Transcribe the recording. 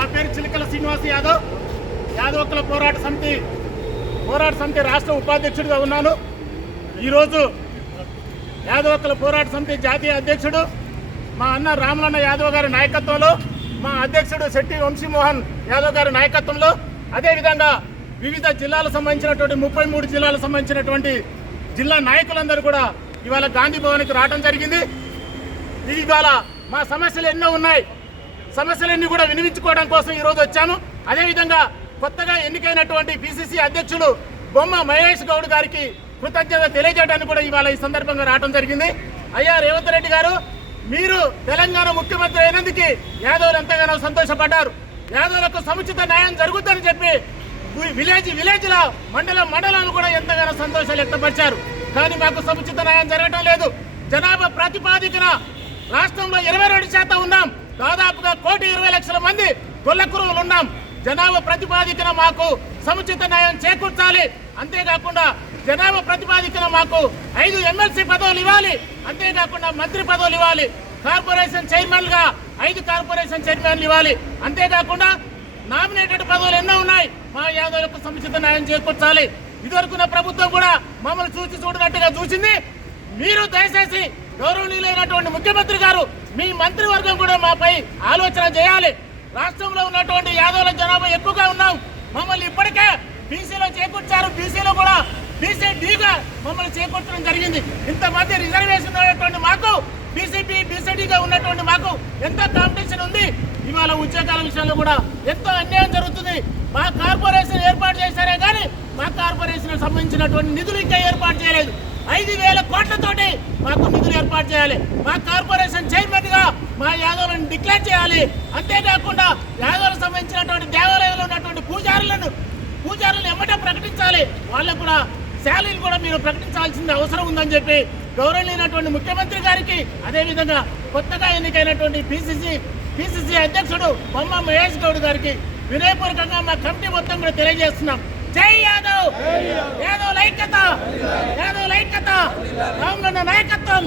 నా పేరు చిలకల శ్రీనివాస్ యాదవ్. యాదవకుల పోరాట సమితి పోరాట సమితి రాష్ట్ర ఉపాధ్యక్షుడిగా ఉన్నాను. ఈరోజు యాదవకుల పోరాట సమితి జాతీయ అధ్యక్షుడు మా అన్న రామలన్న యాదవ్ గారి నాయకత్వంలో మా అధ్యక్షుడు శెట్టి వంశీమోహన్ యాదవ్ గారి నాయకత్వంలో అదేవిధంగా వివిధ జిల్లాలకు సంబంధించినటువంటి ముప్పై మూడు జిల్లాలకు సంబంధించినటువంటి జిల్లా నాయకులందరూ కూడా ఇవాళ గాంధీ భవన్కి రావడం జరిగింది. ఇవాళ మా సమస్యలు ఎన్నో ఉన్నాయి. సమస్యలన్నీ కూడా వినిపించుకోవడం కోసం ఈరోజు వచ్చాము అదేవిధంగా కొత్తగా ఎన్నికైనటువంటి పిసిసి అధ్యక్షులు బొమ్మ మహేష్ గౌడ్ గారికి కృతజ్ఞత తెలియజేయడానికి కూడా ఇవాళ ఈ సందర్భంగా రావడం జరిగింది. అయ్యా రేవంత్ రెడ్డి గారు మీరు తెలంగాణ ముఖ్యమంత్రి అయినందుకు యాదవులు ఎంతగానో సంతోషపడ్డారు. యాదవులకు సముచిత న్యాయం జరుగుతుందని చెప్పి వి- విలేజ్ విలేజ్ల మండలం మండలాలు కూడా ఎంతగానో సంతోషాలు వ్యక్తపరిచారు. కానీ మాకు సముచిత న్యాయం జరగటం లేదు. జనాభా ప్రాతిపాదికన రాష్ట్రంలో ఇరవై రెండు శాతం ఉన్నాం. దాదాపుగా కోటి ఇరవై లక్షల మంది గొల్లకురువులు ఉన్నాం. జనాభా ప్రతిపాదికన మాకు సముచిత న్యాయం చేకూర్చాలి. అంతేకాకుండా జనాభా ప్రతిపాదికన మాకు ఐదు ఎమ్మెల్సీ పదవులు ఇవ్వాలి. అంతేకాకుండా మంత్రి పదవులు ఇవ్వాలి. కార్పొరేషన్ చైర్మన్గా ఐదు కార్పొరేషన్ చైర్మన్లు ఇవ్వాలి. అంతేకాకుండా నామినేటెడ్ పదవులు ఎన్నో ఉన్నాయి. మా యాదవులకు సముచిత న్యాయం చేకూర్చాలి. ఇదివరకున్న ప్రభుత్వం కూడా మమ్మల్ని చూసి చూడనట్టుగా చూసింది. మీరు దయచేసి గౌరవనీయులైనటువంటి ముఖ్యమంత్రి గారు మీ మంత్రివర్గం కూడా మాపై ఆలోచన చేయాలి. రాష్ట్రంలో ఉన్నటువంటి యాదవుల జనాభా ఎక్కువగా ఉన్నాం. మమ్మల్ని ఇప్పటికే బీసీలో చేకూర్చారు. బీసీలో కూడా బీసీ డీగా మమ్మల్ని చేకూర్చడం జరిగింది. ఇంతమంది రిజర్వేషన్ ఉన్నటువంటి మాకు బీసీపీ బీసీడీగా ఉన్నటువంటి మాకు ఎంతో కాంపిటీషన్ ఉంది. ఇవాళ ఉద్యోగాల విషయంలో కూడా ఎంతో అన్యాయం జరుగుతుంది. మా కార్పొరేషన్ ఏర్పాటు చేశారే కానీ మా కార్పొరేషన్ సంబంధించినటువంటి నిధులు ఇంకా ఏర్పాటు చేయలేదు. ఐదు వేల కోట్లతోటి మాకు నిధులు ఏర్పాటు చేయాలి. మా కార్పొరేషన్ చైర్మన్ మా యాదవులను డిక్లేర్ చేయాలి. అంతేకాకుండా యాదవులకు సంబంధించినటువంటి దేవాలయంలో ఉన్నటువంటి పూజారులను పూజారులను ఎమ్మటే ప్రకటించాలి. వాళ్ళకు కూడా శాలరీలు కూడా మీరు ప్రకటించాల్సిన అవసరం ఉందని చెప్పి గౌరవనీయనటువంటి ముఖ్యమంత్రి గారికి అదేవిధంగా కొత్తగా ఎన్నికైనటువంటి పిసిసి పిసిసి అధ్యక్షుడు బొమ్మ మహేష్ గౌడ్ గారికి వినయపూర్వకంగా మా కమిటీ మొత్తం కూడా తెలియజేస్తున్నాం. జై యాదవ్! యాదవ్ లైక్యత యాదవ్ లైక్యత రామగన్న నాయకత్వం!